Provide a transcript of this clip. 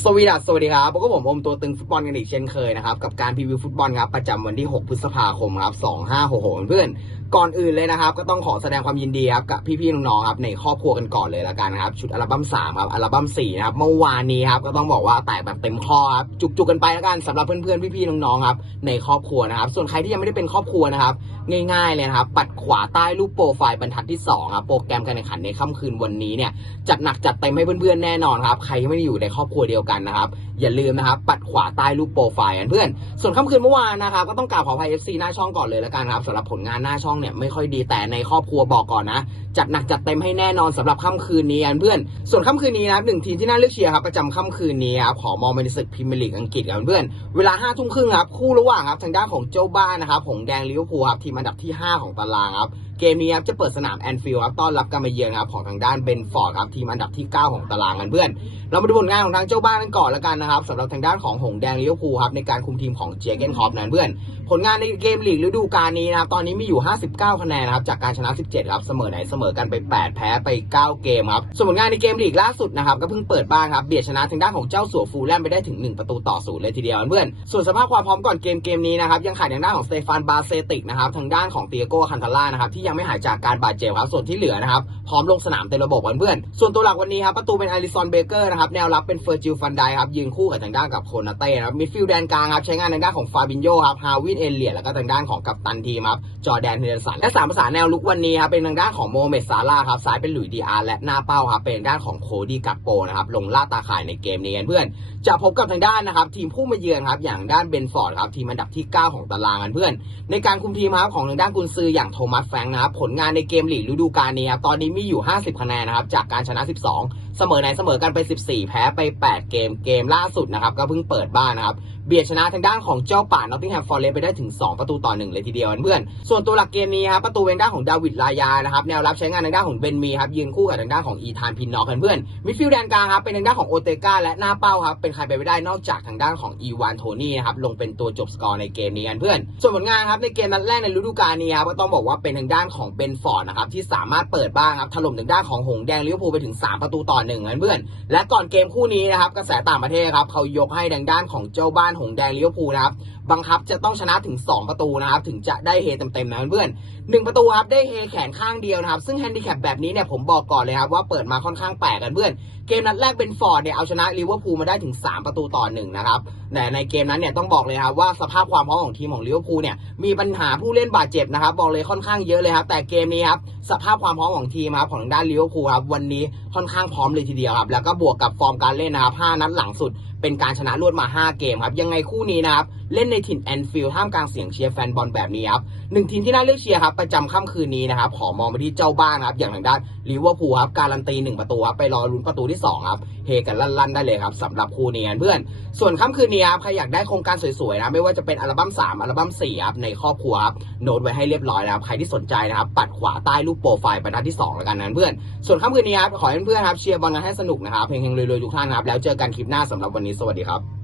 สวีดัสสวัสดีครับพวกผมอมตัวตึงฟุตบอลกันอีกเช่นเคยนะครับ กับการพรีวิวฟุตบอลครับ ประจำวันที่ 6 พฤษภาคมครับ 2566 เพื่อน ก่อนอื่นเลยนะครับ ก็ต้องขอแสดงความยินดีครับกับพี่ๆน้องๆครับในครอบครัวกันก่อนเลยละกันนะครับชุดอัลบั้ม3ครับอัลบั้ม4นะครับเมื่อวานนี้ครับก็ต้องบอกว่าแตกแบบเต็มข้อครับจุกๆกันไปละกันสำหรับเพื่อนๆพี่ๆน้องๆครับในครอบครัวนะครับ ส่วนใครที่ยังไม่ได้เป็นครอบครัวนะครับ ง่ายๆเลยนะครับปัดขวาใต้รูปโปรไฟล์บรรทัดที่2ครับโปรแกรมการแข่งขันในค่ำคืนวันนี้เนี่ยจัดหนักจัดเต็มให้เพื่อนๆแน่นอนครับใครที่ไม่ได้อยู่ในครอบครัวเดียวกันนะครับอย่าลืมนะครับ ปัดขวาใต้รูปโปรไฟล์กันเพื่อน ส่วนค่ำคืนเมื่อวานนะครับ ก็ต้องกล่าวขออภัย FC หน้าช่องก่อนเลยละกันครับสำหรับผลงานหน้าช่องเนี่ยไม่ค่อยดีแต่ในครอบครัวบอกก่อนนะ จัดหนักจัดเต็มให้แน่นอนสำหรับค่ำคืนนี้กันเพื่อน ส่วนค่ำคืนนี้นะครับหนึ่งทีมที่น่าเลือกเชียร์ครับประจำค่ำคืนนี้ครับขอมองไปในศึกพรีเมียร์ลีกอังกฤษกันเพื่อนเวลาห้าทุ่มครึ่งครับคู่ระหว่างครับทางด้านของเจ้าบ้านนะครับหงแดงลิเวอร์พูลครับทีมอันดับที่ 5 ของตารางครับเกมนี้ครับจะเปิดสนามแอนฟิลด์ครับต้อนรับการมาเยือนครับของทางด้านเบนฟอร์ดครับทีมอันดับที่ 9 ของตารางกันเพื่อน เรามาดูผลงานของทางเจ้าบ้านกันก่อนแล้วกันนะครับสำหรับทางด้านของหงแดงลิเวอร์พูลครับในการคุมทีมของเจเกนคอปนั้นเพื่อน ผลงานในเกมลีกฤดูกาลนี้นะครับตอนนี้มีอยู่ 59 คะแนนนะครับจากการชนะ 17 ครับเสมอไหนเสมอกันไป 8 แพ้ไป 9 เกมครับส่วนผลงานในเกมลีกล่าสุดนะครับก็เพิ่งเปิดบ้านครับเบียดชนะทางด้านของเจ้าสัวฟูลแลมไปได้ถึง 1 ประตูต่อศูนย์เลยทีเดียวเพื่อนส่วนสภาพความพร้อมก่อนเกมเกมนี้นะครับยังขาดทางด้านของสเตฟานบาเซติกนะครับทางด้านของเตียโกคันทาร่านะครับที่ยังไม่หายจากการบาดเจ็บครับ ส่วนที่เหลือนะครับ พร้อมลงสนามเต็มระบบกันเพื่อนส่วนตัวหลักวันนี้ครับประตูเป็นอาริซอนเบเกอร์นะครับแนวรับเป็นเฟอร์จิลฟันไดครับยืนคู่กับทางด้านกับโคนาเต้นะครับมิดฟิลด์แดนกลางครับใช้งานทางด้านของฟาบินโยครับฮาวินเอเลียแล้วก็ทางด้านของกัปตันทีมครับจอแดนเฮเดอร์สันและสามภาษาแนวลุกวันนี้ครับเป็นทางด้านของโมเมดซาร่าครับซ้ายเป็นหลุยดีอาร์และหน้าเป้าครับเป็นทางด้านของโคดี้กัปโปนะครับลงล่าตาข่ายในเกมนี้กันเพื่อนจะพบกับทางด้านนะครับทีมผู้มาเยือนครับอย่างด้านเบนฟอร์ดครับทีมอันดับที่ 9 ของตารางกันเพื่อน ในการคุมทีมครับของทางด้านกุนซืออย่างโทมัสแฟงนะครับผลงานในเกมลีกฤดูกาลนี้ครับตอนนี้มีอยู่ 50 คะแนนนะครับจากการชนะ 12 เสมอไหนเสมอกันไป 14 แพ้ไป 8 เกมเกมล่าสุดนะครับก็เพิ่งเปิดบ้านนะครับ เบียดชนะทางด้านของเจ้าป่านอตติงแฮมฟอร์เรสไปได้ถึง 2 ประตูต่อ 1 เลยทีเดียวเพื่อนส่วนตัวหลักเกมนี้ครับประตูเป็นด้านของดาวิดลายานะครับแนวรับใช้งานทางด้านของเบนมีครับยืนคู่กับทางด้านของอีธานพินนอร์กันเพื่อนมิดฟิลด์แดนกลางครับเป็นทางด้านของโอเตกาและหน้าเป้าครับเป็นใครไปไม่ได้นอกจากทางด้านของอีวานโทนี่นะครับลงเป็นตัวจบสกอร์ในเกมนี้กันเพื่อน ส่วนผลงานครับในเกมนัดแรกในฤดูกาลนี้ครับก็ต้องบอกว่าเป็นทางด้านของเบนฟอร์ดนะครับที่สามารถเปิดบ้างครับถล่มทางด้านของหงแดงลิเวอร์พูลไปถึง 3 ประตูต่อหนึ่งกันเพื่อนและก่อนเกมคู่นี้นะครับกระแสต่างประเทศครับเขายกให้ทางด้านของเจ้าบ้านหงแดงลิเวอร์พูลนะครับบังคับจะต้องชนะถึง 2 ประตูนะครับถึงจะได้เฮเต็มๆนะเพื่อนหนึ่งประตูครับได้เฮแขนข้างเดียวนะครับซึ่งแฮนดิแคปแบบนี้เนี่ยผมบอกก่อนเลยครับว่าเปิดมาค่อนข้างแปลกกันเพื่อนเกมนัดแรกเป็นฟอร์ดเนี่ยเอาชนะลิเวอร์พูลมาได้ถึง 3 ประตูต่อหนึ่งนะครับแต่ในเกมนั้นเนี่ยต้องบอกเลยครับว่าสภาพความพร้อมของทีมของลิเวอร์พูลเนี่ยมีปัญหาผู้เล่นบาดเจ็บนะครับบอกเลยค่อนข้างเยอะเลยครับแต่เกมนี้ครับสภาพความพร้อมของทีมครับของทางด้านลิเวอร์พูลครับวันนี้ค่อนข้างพร้อมเลยทีเดียวครับแล้วก็บวกกับฟอร์มการเล่นนะครับ5นัดหลังสุดเป็นการชนะรวดมา 5 เกมครับยังไงคู่นี้นะครับ เล่นในถิ่นแอนฟิลด์ท่ามกลางเสียงเชียร์แฟนบอลแบบนี้ครับหนึ่งทีมที่น่าเลือกเชียร์ครับประจำค่ำคืนนี้นะครับ ขอมองไปที่เจ้าบ้านครับ อย่างทางด้านลิเวอร์พูลครับ การันตี1ประตูครับ ไปรอลุ้นประตูที่2ครับ เฮกันลั่นๆได้เลยครับสำหรับคู่นี้กันเพื่อน ส่วนค่ำคืนนี้ครับ ใครอยากได้โครงการสวยๆนะ ไม่ว่าจะเป็นอัลบั้ม3อัลบั้ม4ครับ ในครอบครัวครับ โน้ตไว้ให้เรียบร้อยนะครับ ใครที่สนใจนะครับ ปัดขวาใต้รูปโปรไฟล์บรรทัดที่2แล้วกันนะเพื่อน ส่วนค่ำคืนนี้ครับ ขอให้เพื่อนๆครับเชียร์บอลกันให้สนุกนะครับเพลงๆรวยๆทุกท่านครับ แล้วเจอกันคลิปหน้าสำหรับวันนี้สวัสดีครับ